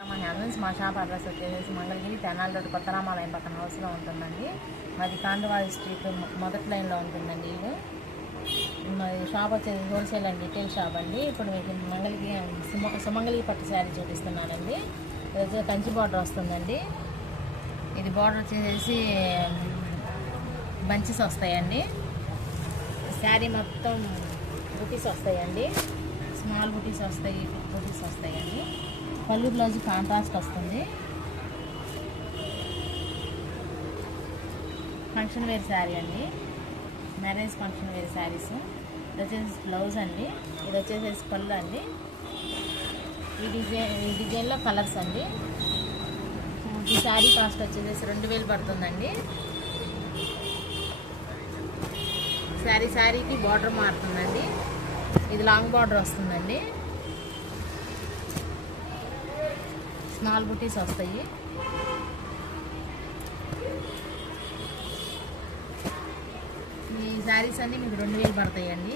మా హ్యాండ్లూమ్స్ మా shop address వచ్చేసి మంగళగిరి తెనాలి రోడ్డు కొత్త రామాలయం పక్కన హౌస్లో ఉంటుందండి. మాది కాండవారి స్ట్రీట్ మొదటి లైన్లో ఉంటుందండి. ఇల్లు మాది షాప్ వచ్చేసి హోల్సేల్ అండ్ రిటైల్ షాప్ అండి. ఇప్పుడు మీకు మంగళగిరి సుమంగళి పట్టు శారీ చూపిస్తున్నానండి. ఇది వచ్చేసి కంచి బార్డర్ వస్తుందండి. ఇది బార్డర్ వచ్చేసి బంచెస్ వస్తాయండి. శారీ మొత్తం బుటీస్ వస్తాయండి. స్మాల్ బుటీస్ వస్తాయి, బిగ్ బుటీస్ వస్తాయండి. పళ్ళు బ్లౌజ్ కాంట్రాస్ట్ వస్తుంది. ఫంక్షన్ వేర్ శారీ అండి, మ్యారేజ్ ఫంక్షన్ వేర్ శారీస్. ఇది వచ్చేసి బ్లౌజ్ అండి, ఇది వచ్చేసి పళ్ళు అండి. ఈ డిజైన్లో కలర్స్ అండి. ఈ శారీ కాస్ట్ వచ్చేసి 2000 పడుతుందండి. శారీకి బార్డర్ మారుతుందండి. ఇది లాంగ్ బార్డర్ వస్తుందండి. స్మాల్ బుటీస్ వస్తాయి. ఈ శారీస్ అన్నీ మీకు 2000 పడతాయండి.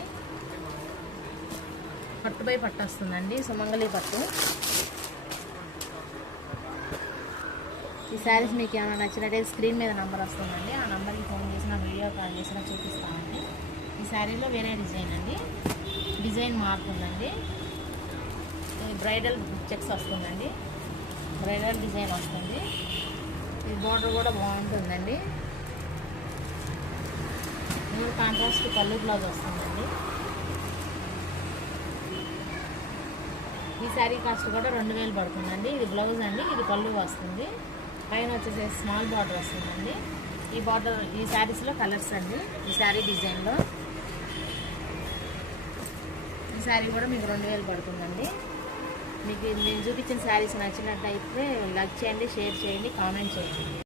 పట్టు బై పట్టు వస్తుందండి, సుమంగళి పట్టు. ఈ శారీస్ మీకు ఏమైనా నచ్చినట్టయితే స్క్రీన్ మీద నెంబర్ వస్తుందండి. ఆ నెంబర్కి ఫోన్ చేసినా వీడియో కాల్ చేసినా చూపిస్తామండి. ఈ శారీలో వేరే డిజైన్ అండి, డిజైన్ మారుతుందండి. బ్రైడల్ చెక్స్ వస్తుందండి, బ్రైడల్ డిజైన్ వస్తుంది. ఈ బార్డర్ కూడా బాగుంటుందండి. ఇది కాంట్రాస్ట్ పళ్ళు బ్లౌజ్ వస్తుందండి. ఈ శారీ కాస్ట్ కూడా 2000 పడుతుందండి. ఇది బ్లౌజ్ అండి, ఇది పళ్ళు వస్తుంది. పైన వచ్చేసి స్మాల్ బార్డర్ వస్తుందండి. ఈ శారీస్లో కలర్స్ అండి. ఈ శారీ డిజైన్లో ఈ శారీ కూడా మీకు 2000 పడుతుందండి. మీకు నేను చూపించిన శారీస్ నచ్చినట్టయితే లైక్ చేయండి, షేర్ చేయండి, కామెంట్ చేయండి.